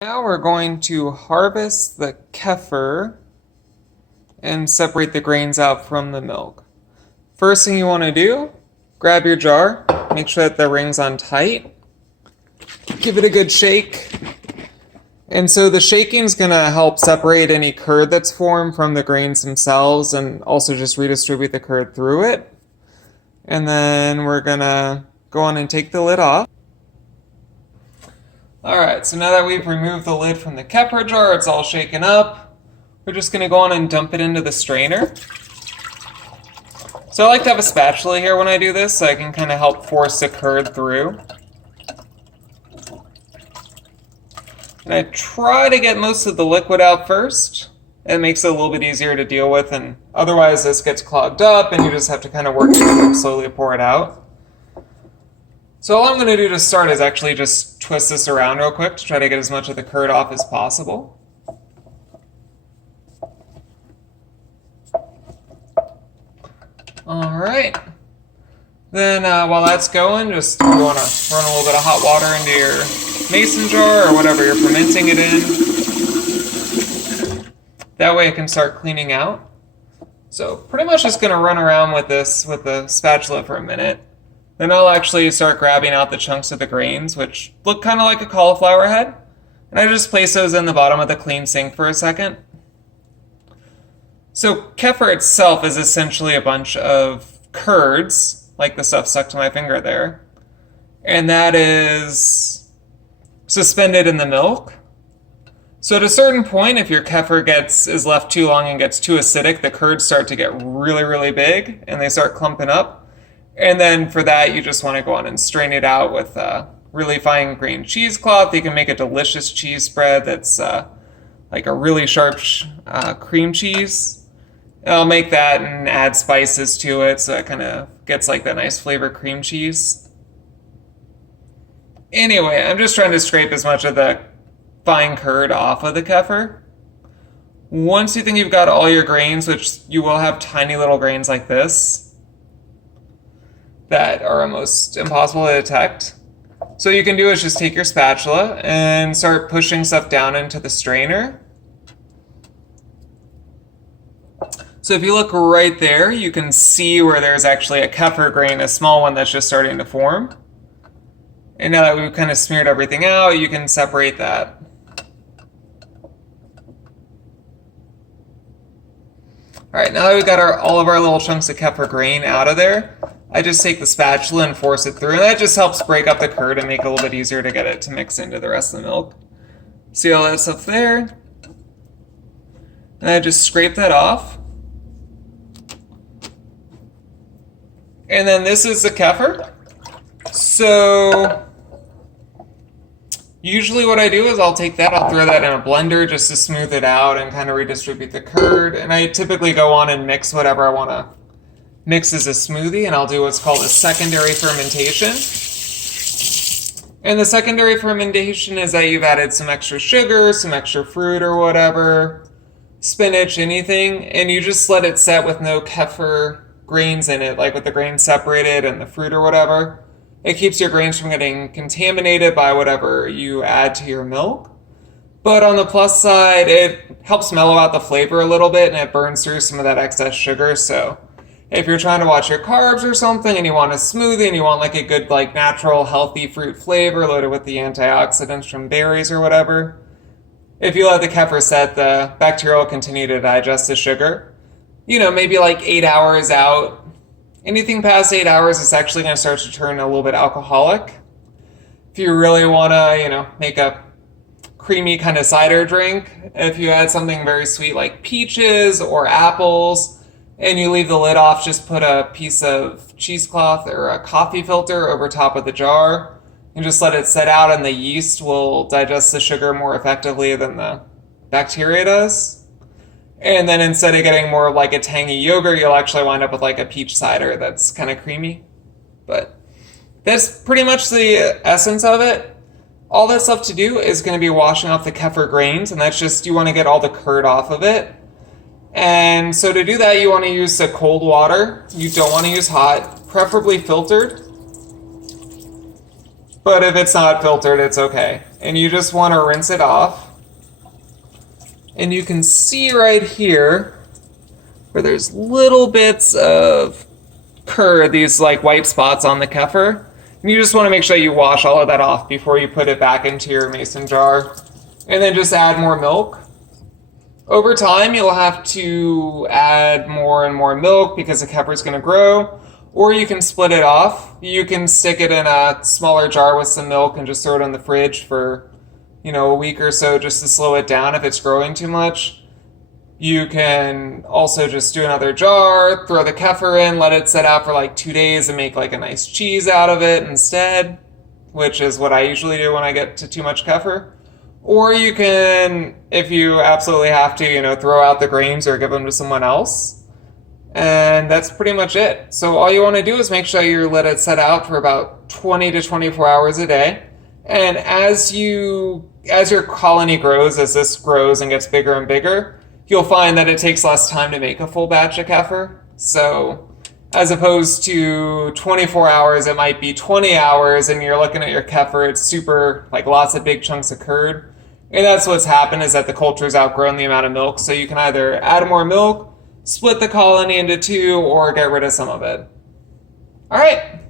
Now we're going to harvest the kefir and separate the grains out from the milk. First thing you want to do, grab your jar, make sure that the ring's on tight, give it a good shake. And so the shaking is going to help separate any curd that's formed from the grains themselves and also just redistribute the curd through it. And then we're going to go on and take the lid off. Alright, so now that we've removed the lid from the kefir jar, it's all shaken up. We're just going to go on and dump it into the strainer. So I like to have a spatula here when I do this so I can kind of help force the curd through. And I try to get most of the liquid out first. It makes it a little bit easier to deal with, and otherwise this gets clogged up and you just have to kind of work to slowly pour it out. So all I'm going to do to start is actually just twist this around real quick to try to get as much of the curd off as possible. Alright. Then while that's going, just you want to run a little bit of hot water into your mason jar or whatever you're fermenting it in. That way it can start cleaning out. So pretty much just going to run around with this with the spatula for a minute. Then I'll actually start grabbing out the chunks of the grains, which look kind of like a cauliflower head. And I just place those in the bottom of the clean sink for a second. So kefir itself is essentially a bunch of curds, like the stuff stuck to my finger there. And that is suspended in the milk. So at a certain point, if your kefir is left too long and gets too acidic, the curds start to get really, really big and they start clumping up. And then for that, you just want to go on and strain it out with a really fine grained cheesecloth. You can make a delicious cheese spread that's like a really sharp cream cheese. And I'll make that and add spices to it so it kind of gets like that nice flavor cream cheese. Anyway, I'm just trying to scrape as much of the fine curd off of the kefir. Once you think you've got all your grains, which you will have tiny little grains like this, that are almost impossible to detect. So what you can do is just take your spatula and start pushing stuff down into the strainer. So if you look right there, you can see where there's actually a kefir grain, a small one that's just starting to form. And now that we've kind of smeared everything out, you can separate that. Alright, now that we've got all of our little chunks of kefir grain out of there, I just take the spatula and force it through, and that just helps break up the curd and make it a little bit easier to get it to mix into the rest of the milk. See all that stuff there? And I just scrape that off. And then this is the kefir. So usually what I do is I'll take that, I'll throw that in a blender just to smooth it out and kind of redistribute the curd. And I typically go on and mix whatever I want to mix as a smoothie, and I'll do what's called a secondary fermentation. And the secondary fermentation is that you've added some extra sugar, some extra fruit or whatever, spinach, anything, and you just let it set with no kefir grains in it, like with the grains separated and the fruit or whatever. It keeps your grains from getting contaminated by whatever you add to your milk. But on the plus side, it helps mellow out the flavor a little bit and it burns through some of that excess sugar. So if you're trying to watch your carbs or something and you want a smoothie and you want like a good like natural healthy fruit flavor loaded with the antioxidants from berries or whatever, if you let the kefir set, the bacteria will continue to digest the sugar. You know, maybe like 8 hours out. Anything past 8 hours is actually going to start to turn a little bit alcoholic. If you really want to, you know, make a creamy kind of cider drink, if you add something very sweet like peaches or apples, and you leave the lid off, just put a piece of cheesecloth or a coffee filter over top of the jar and just let it set out, and the yeast will digest the sugar more effectively than the bacteria does. And then instead of getting more of like a tangy yogurt, you'll actually wind up with like a peach cider that's kind of creamy. But that's pretty much the essence of it. All that's left to do is going to be washing off the kefir grains, and that's just, you want to get all the curd off of it. And so to do that, you want to use the cold water. You don't want to use hot, preferably filtered. But if it's not filtered, it's okay. and you just want to rinse it off. And you can see right here where there's little bits of curd, these like white spots on the kefir. And you just want to make sure you wash all of that off before you put it back into your mason jar. And then just add more milk. Over time, you'll have to add more and more milk because the kefir is going to grow. Or you can split it off. You can stick it in a smaller jar with some milk and just throw it in the fridge for, a week or so just to slow it down if it's growing too much. You can also just do another jar, throw the kefir in, let it set out for like 2 days and make like a nice cheese out of it instead, which is what I usually do when I get to too much kefir. Or you can, if you absolutely have to, throw out the grains or give them to someone else. And that's pretty much it. So all you want to do is make sure you let it set out for about 20 to 24 hours a day. And as your colony grows, as this grows and gets bigger and bigger, you'll find that it takes less time to make a full batch of kefir. So as opposed to 24 hours, it might be 20 hours and you're looking at your kefir, it's super, like lots of big chunks of curd. And that's what's happened, is that the culture's outgrown the amount of milk. So you can either add more milk, split the colony into two, or get rid of some of it. All right.